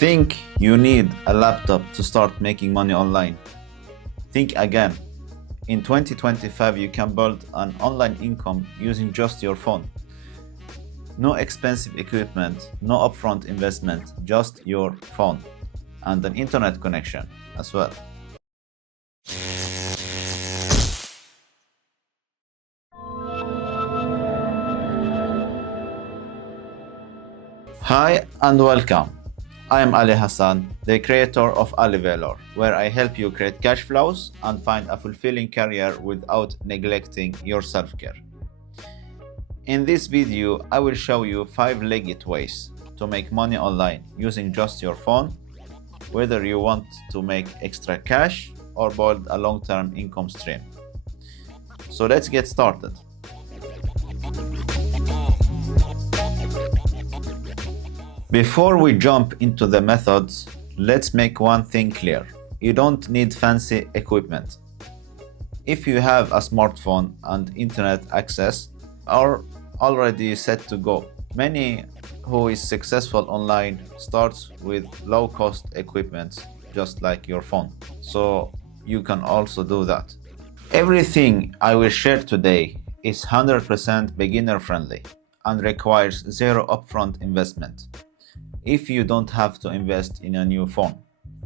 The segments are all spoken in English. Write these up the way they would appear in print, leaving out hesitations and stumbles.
Think you need a laptop to start making money online? Think again. In 2025, you can build an online income using just your phone. No expensive equipment, no upfront investment, just your phone and an internet connection as well. Hi and welcome. I am Ali Hassan, the creator of Ali Valor, where I help you create cash flows and find a fulfilling career without neglecting your self-care. In this video, I will show you 5 legit ways to make money online using just your phone, whether you want to make extra cash or build a long-term income stream. So let's get started. Before we jump into the methods, let's make one thing clear. You don't need fancy equipment. If you have a smartphone and internet access, are already set to go. Many who is successful online starts with low-cost equipment, just like your phone. So you can also do that. Everything I will share today is 100% beginner friendly and requires zero upfront investment if you don't have to invest in a new phone.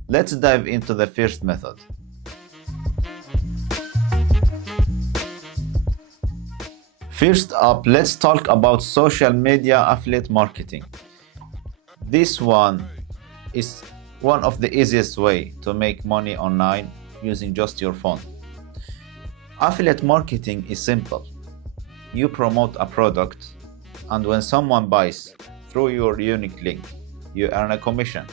Let's dive into the first method. First up, let's talk about social media affiliate marketing. This one is one of the easiest way to make money online using just your phone. Affiliate marketing is simple. You promote a product, and when someone buys through your unique link, you earn a commission.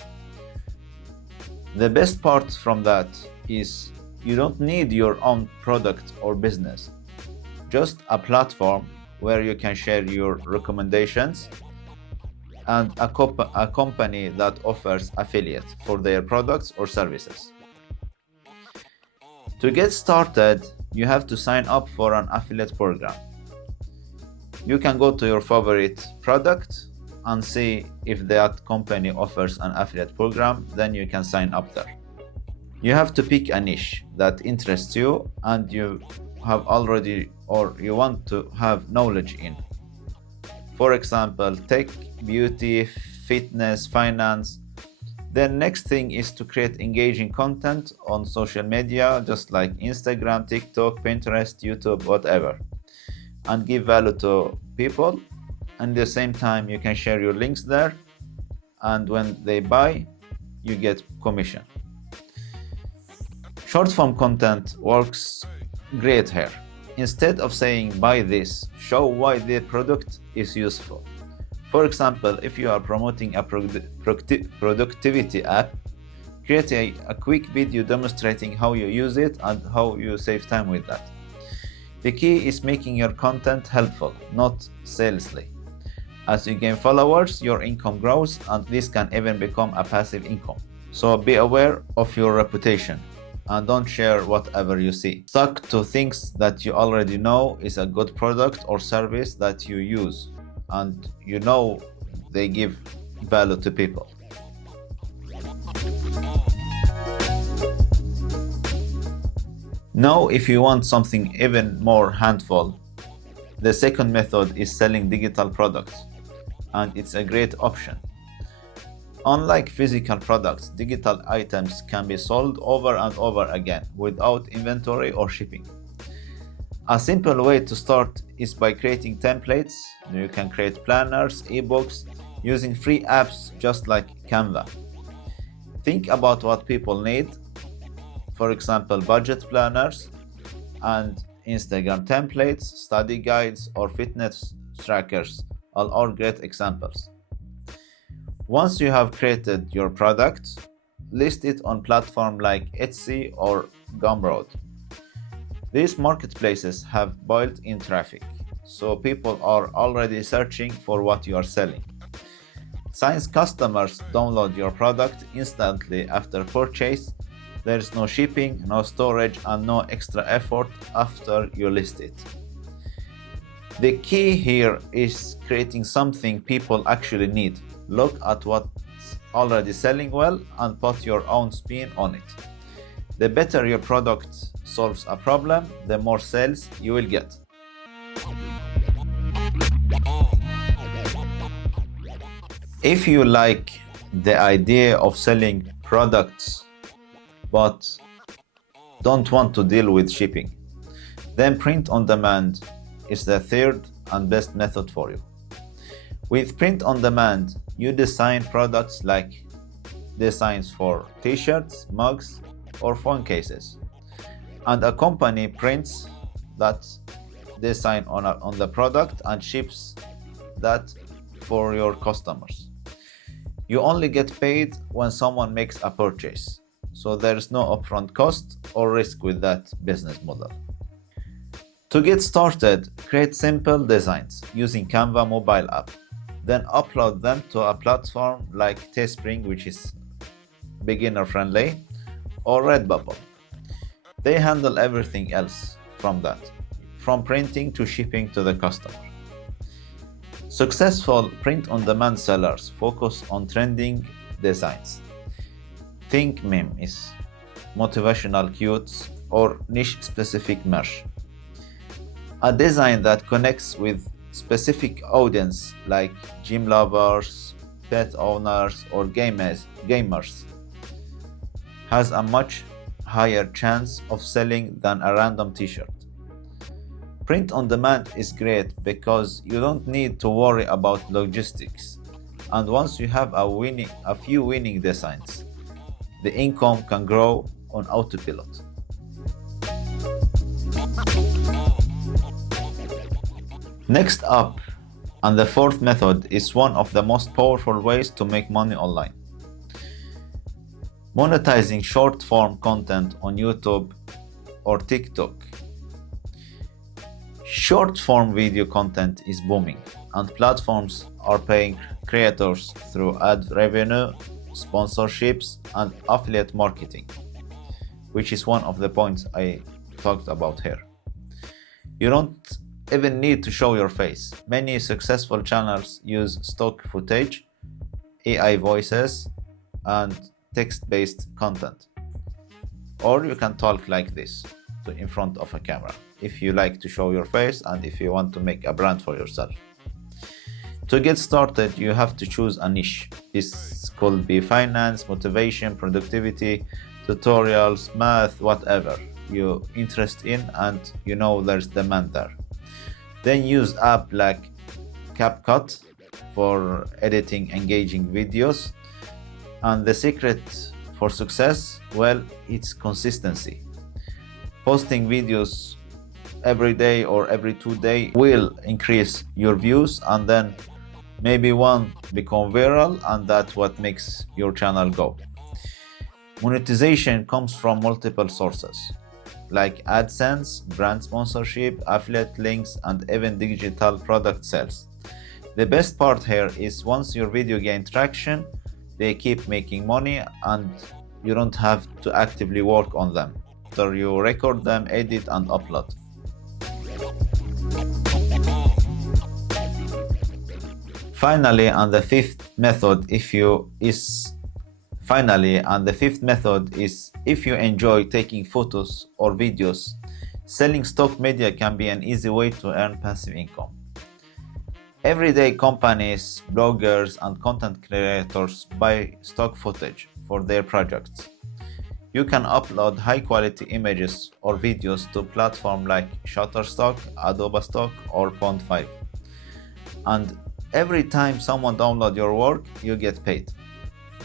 The best part from that is you don't need your own product or business, just a platform where you can share your recommendations and a company that offers affiliate for their products or services. To get started, you have to sign up for an affiliate program. You can go to your favorite product and see if that company offers an affiliate program, then you can sign up there. You have to pick a niche that interests you and you have already or you want to have knowledge in. For example, tech, beauty, fitness, finance. The next thing is to create engaging content on social media, just like Instagram, TikTok, Pinterest, YouTube, whatever, and give value to people. And at the same time, you can share your links there, and when they buy, you get commission. Short form content works great here. Instead of saying buy this, show why the product is useful. For example, if you are promoting a productivity app, create a quick video demonstrating how you use it and how you save time with that. The key is making your content helpful, not salesy. As you gain followers, your income grows, and this can even become a passive income. So be aware of your reputation and don't share whatever you see. Stuck to things that you already know is a good product or service that you use and you know they give value to people. Now, if you want something even more handful, the second method is selling digital products, and it's a great option. Unlike physical products, digital items can be sold over and over again without inventory or shipping. A simple way to start is by creating templates. You can create planners, ebooks, using free apps just like Canva. Think about what people need. For example, budget planners and Instagram templates, study guides, or fitness trackers are all great examples. Once you have created your product, list it on platforms like Etsy or Gumroad. These marketplaces have built-in traffic, so people are already searching for what you are selling. Since customers download your product instantly after purchase, there is no shipping, no storage, and no extra effort after you list it. The key here is creating something people actually need. Look at what already selling well and put your own spin on it. The better your product solves a problem, the more sales you will get. If you like the idea of selling products but don't want to deal with shipping, then print on demand is the third and best method for you. With print on demand, you design products like designs for t-shirts, mugs, or phone cases, and a company prints that design on the product and ships that for your customers. You only get paid when someone makes a purchase, so there is no upfront cost or risk with that business model. To get started, create simple designs using Canva mobile app. Then upload them to a platform like Teespring, which is beginner friendly, or Redbubble. They handle everything else from that, from printing to shipping to the customer. Successful print-on-demand sellers focus on trending designs. Think memes, motivational quotes, or niche-specific merch. A design that connects with specific audience like gym lovers, pet owners, or gamers has a much higher chance of selling than a random t-shirt. Print on demand is great because you don't need to worry about logistics, and once you have a few winning designs, the income can grow on autopilot. Next up, and the fourth method, is one of the most powerful ways to make money online. Monetizing short-form content on YouTube or TikTok. Short-form video content is booming, and platforms are paying creators through ad revenue, sponsorships, and affiliate marketing, which is one of the points I talked about here. You don't even need to show your face. Many successful channels use stock footage, AI voices, and text-based content. Or you can talk like this in front of a camera if you like to show your face and if you want to make a brand for yourself. To get started, you have to choose a niche. This could be finance, motivation, productivity, tutorials, math, whatever you're interested in and you know there's demand there. Then use apps like CapCut for editing engaging videos. And the secret for success, well, it's consistency. Posting videos every day or every 2 days will increase your views, and then maybe one become viral, and that's what makes your channel go. Monetization comes from multiple sources like AdSense, brand sponsorship, affiliate links, and even digital product sales. The best part here is once your video gains traction, they keep making money and you don't have to actively work on them. So you record them, edit, and upload. Finally, and the fifth method is if you enjoy taking photos or videos, selling stock media can be an easy way to earn passive income. Everyday companies, bloggers, and content creators buy stock footage for their projects. You can upload high-quality images or videos to platforms like Shutterstock, Adobe Stock, or Pond5. And every time someone downloads your work, you get paid.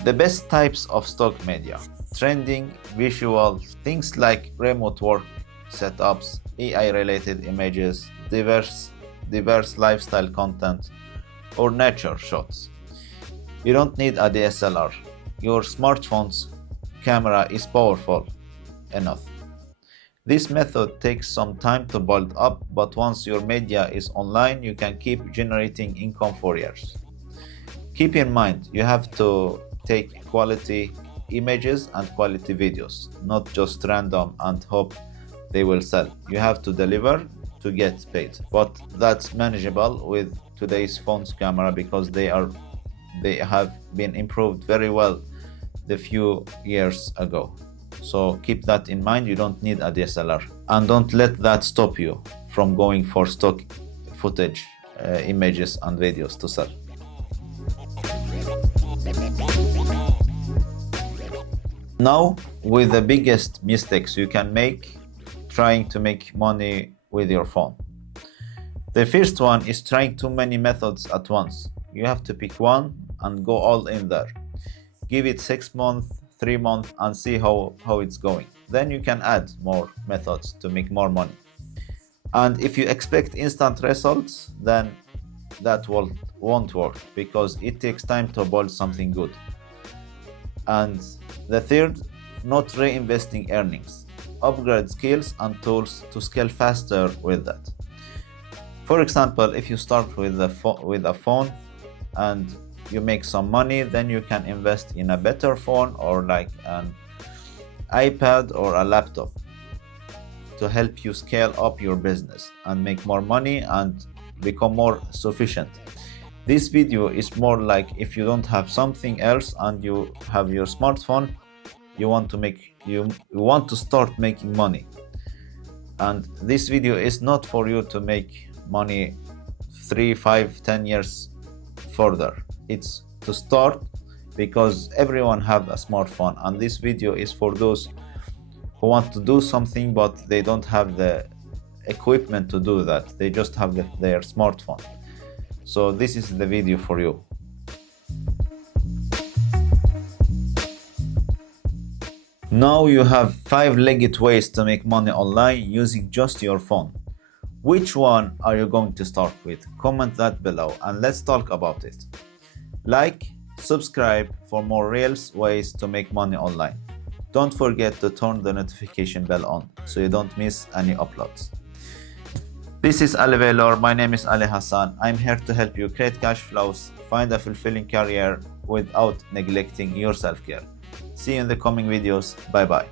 The best types of stock media: trending, visual, things like remote work setups, AI-related images, diverse lifestyle content, or nature shots. You don't need a DSLR. Your smartphone's camera is powerful enough. This method takes some time to build up, but once your media is online, you can keep generating income for years. Keep in mind, you have to take quality images and quality videos, not just random and hope they will sell. You have to deliver to get paid, but that's manageable with today's phone's camera because they are they have been improved very well the few years ago. So keep that in mind. You don't need a DSLR, and don't let that stop you from going for stock footage, images and videos to sell. Now, with the biggest mistakes you can make trying to make money with your phone. The first one is trying too many methods at once. You have to pick one and go all in there. Give it 6 months, 3 months, and see how it's going. Then you can add more methods to make more money. And if you expect instant results, then that won't work, because it takes time to build something good. And the third, not reinvesting earnings. Upgrade skills and tools to scale faster with that. For example, if you start with a phone and you make some money, then you can invest in a better phone, or like an iPad or a laptop, to help you scale up your business and make more money and become more sufficient. This video is more like if you don't have something else and you have your smartphone, you want to start making money. And this video is not for you to make money 3, 5, 10 years further. It's to start, because everyone have a smartphone, and this video is for those who want to do something but they don't have the equipment to do that. They just have their smartphone. So this is the video for you. Now you have 5 legit ways to make money online using just your phone. Which one are you going to start with? Comment that below and let's talk about it. Like, subscribe for more real ways to make money online. Don't forget to turn the notification bell on so you don't miss any uploads. This is Ali Velour. My name is Ali Hassan. I'm here to help you create cash flows, find a fulfilling career without neglecting your self-care. See you in the coming videos. Bye bye.